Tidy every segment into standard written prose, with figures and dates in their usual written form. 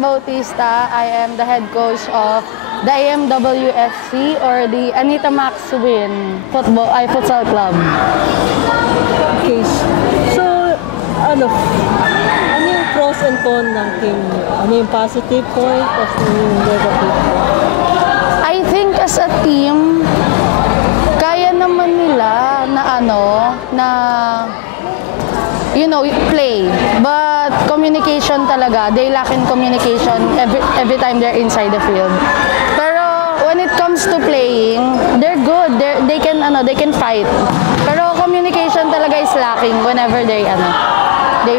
Sam Bautista. I am the head coach of the AMWFC or the Anita Max Win Futsal Club. Okay. So, ano yung pros and cons ng team niyo? Ano yung positive point at yung negative point? I think as a team, kaya naman nila na play. But communication talaga, they lack in communication every time they're inside the field. Pero when it comes to playing, they're good. They can fight. Pero communication talaga is lacking whenever they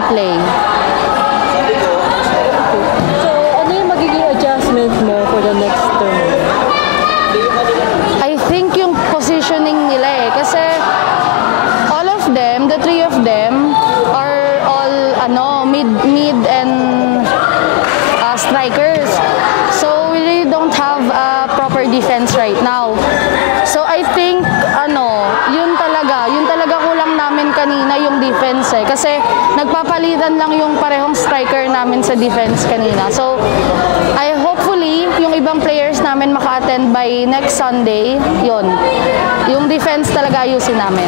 play. So, ano yung magiging adjustment mo for the next term? I think yung positioning nila kasi all of them, the three of them, are all mid and strikers. So we really don't have a proper defense right now. So I think yun talaga kulang namin kanina yung defense kasi nagpapalitan lang yung parehong striker namin sa defense kanina. So hopefully yung ibang players namin maka-attend by next Sunday, yung defense talaga ayusin namin.